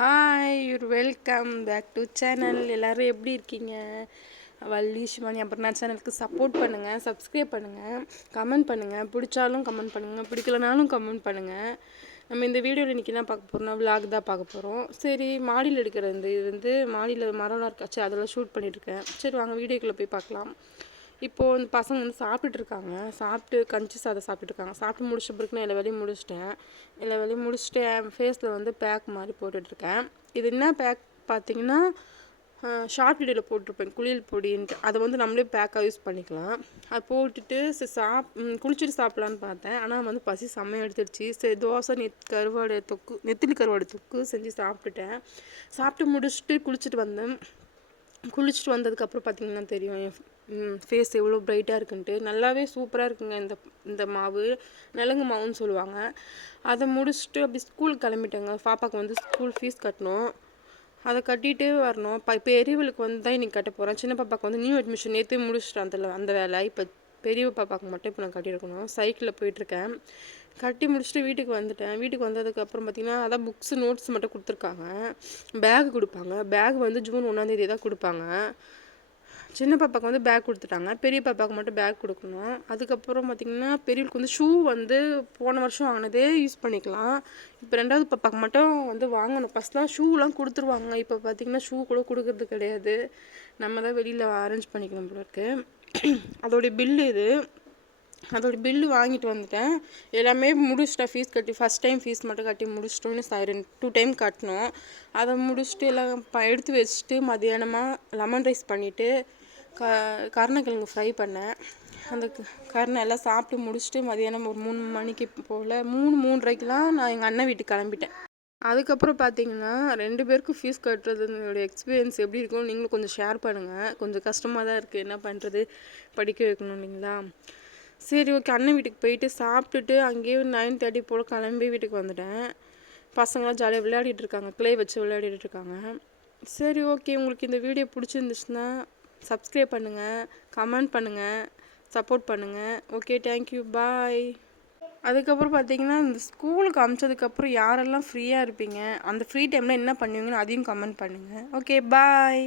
Hi you're welcome back to channel. எல்லோரும் எப்படி இருக்கீங்க? வள்ளி சிவானி அப்புறம் சேனலுக்கு சப்போர்ட் பண்ணுங்கள், சப்ஸ்கிரைப் பண்ணுங்கள், கமெண்ட் பண்ணுங்கள். பிடிச்சாலும் கமெண்ட் பண்ணுங்கள், பிடிக்கலனாலும் கமெண்ட் பண்ணுங்கள். நம்ம இந்த வீடியோவில் இன்றைக்கி என்ன பார்க்க போகிறோம்னா விலாக் தான் பார்க்க போகிறோம். சரி, மாடியில் எடுக்கிற இது மாடியில் மரம்லாம் இருக்காச்சு, அதெல்லாம் ஷூட் பண்ணிகிட்ருக்கேன். சரி வாங்க வீடியோக்குள்ளே போய் பார்க்கலாம். இப்போது இந்த பசங்க சாப்பிட்டுட்ருக்காங்க, சாப்பிட்டு கஞ்சி சாதம் சாப்பிட்டுருக்காங்க. சாப்பிட்டு முடிச்ச பிறகு நான் எல்லா வேலையும் முடிச்சிட்டேன். என் ஃபேஸில் பேக் மாதிரி போட்டுட்ருக்கேன். இது என்ன பேக் பார்த்தீங்கன்னா ஷார்ட் வீடியோவில் போட்டிருப்பேன், குளியல் பொடின்ட்டு. அதை நம்மளே பேக்காக யூஸ் பண்ணிக்கலாம். அது போட்டுட்டு குளிச்சுட்டு சாப்பிட்லான்னு பார்த்தேன். ஆனால் பசி செம்மையாக எடுத்துடுச்சு. சரி, தோசை நெத்திலி கருவாடு தொக்கு செஞ்சு சாப்பிட்டுட்டேன். சாப்பிட்டு முடிச்சுட்டு குளிச்சுட்டு வந்ததுக்கப்புறம் பார்த்திங்கன்னா தெரியும் என் ஃபேஸ் எவ்வளோ ப்ரைட்டாக இருக்குன்ட்டு. நல்லாவே சூப்பராக இருக்குங்க. இந்த மாவு நலங்கு மாவுன்னு சொல்லுவாங்க. அதை முடிச்சுட்டு அப்படி ஸ்கூலுக்கு கிளம்பிட்டேங்க. பாப்பாவுக்கு ஸ்கூல் ஃபீஸ் கட்டணும், அதை கட்டிகிட்டு வரணும். பெரியவளுக்கு தான் இன்றைக்கி கட்ட போகிறேன். சின்ன பாப்பாவுக்கு நியூ அட்மிஷன் நேற்றே முடிச்சுட்டேன் அந்த வேலை. இப்போ பெரிய பாப்பாவுக்கு மட்டும் இப்போ நான் கட்டியிருக்கணும். சைக்கிளில் போயிட்டுருக்கேன். கட்டி முடிச்சுட்டு வீட்டுக்கு வந்துட்டேன். வீட்டுக்கு வந்ததுக்கப்புறம் பார்த்திங்கன்னா அதான் புக்ஸு நோட்ஸ் மட்டும் கொடுத்துருக்காங்க. பேக் கொடுப்பாங்க. பேக் ஜூன் 1 தான் கொடுப்பாங்க. சின்ன பாப்பாவுக்கு பேக் கொடுத்துட்டாங்க. பெரிய பாப்பாவுக்கு மட்டும் பேக் கொடுக்கணும். அதுக்கப்புறம் பார்த்திங்கன்னா பெரியவளுக்கு ஷூ போன வருஷம் வாங்கினதே யூஸ் பண்ணிக்கலாம். இப்போ 2வது பாப்பாவுக்கு மட்டும் வாங்கணும். ஃபஸ்ட்லாம் ஷூலாம் கொடுத்துருவாங்க. இப்போ பார்த்திங்கன்னா ஷூ கூட கொடுக்கறது கிடையாது. நம்ம தான் வெளியில் அரேஞ்ச் பண்ணிக்கணும் போல இருக்குது. அதோடைய பில்லு வாங்கிட்டு வந்துட்டேன். எல்லாமே முடிச்சிட்டேன். ஃபீஸ் கட்டி ஃபஸ்ட் டைம் ஃபீஸ் மட்டும் கட்டி முடிச்சிட்டோன்னு 2 டைம் கட்டணும். அதை முடிச்சுட்டு எல்லாம் எடுத்து வச்சுட்டு மதியானமாக லெமன் ரைஸ் பண்ணிவிட்டு கருணக்கிழங்கு ஃப்ரை பண்ணேன். அந்த கருணை எல்லாம் சாப்பிட்டு முடிச்சுட்டு மதியானம் ஒரு 3 மணிக்கு போல் 3:30க்கெலாம் நான் எங்கள் அண்ணன் வீட்டுக்கு கிளம்பிட்டேன். அதுக்கப்புறம் பார்த்தீங்கன்னா 2 பேருக்கும் ஃபீஸ் கட்டுறதுனுடைய எக்ஸ்பீரியன்ஸ் எப்படி இருக்கும்னு நீங்களும் கொஞ்சம் ஷேர் பண்ணுங்கள். கொஞ்சம் கஷ்டமாக தான் இருக்குது, என்ன பண்ணுறது, படிக்க வைக்கணும் இல்லைங்களா. சரி ஓகே, அண்ணன் வீட்டுக்கு போயிட்டு சாப்பிட்டுட்டு அங்கேயே 9:30 போல் கிளம்பி வீட்டுக்கு வந்துட்டேன். பசங்களாம் ஜாலியாக விளையாடிட்டு இருக்காங்க, க்ளே வச்சு விளையாடிட்டு இருக்காங்க. சரி ஓகே, உங்களுக்கு இந்த வீடியோ பிடிச்சிருந்துச்சுன்னா சப்ஸ்கிரைப் பண்ணுங்கள், கமெண்ட் பண்ணுங்கள், சப்போர்ட் பண்ணுங்கள். ஓகே, தேங்க்யூ, பாய். அதுக்கப்புறம் பார்த்தீங்கன்னா இந்த ஸ்கூலுக்கு அனுப்பிச்சதுக்கப்புறம் யாரெல்லாம் ஃப்ரீயாக இருப்பீங்க, அந்த ஃப்ரீ டைமில் என்ன பண்ணுவீங்கன்னு அதையும் கமெண்ட் பண்ணுங்கள். ஓகே, பாய்.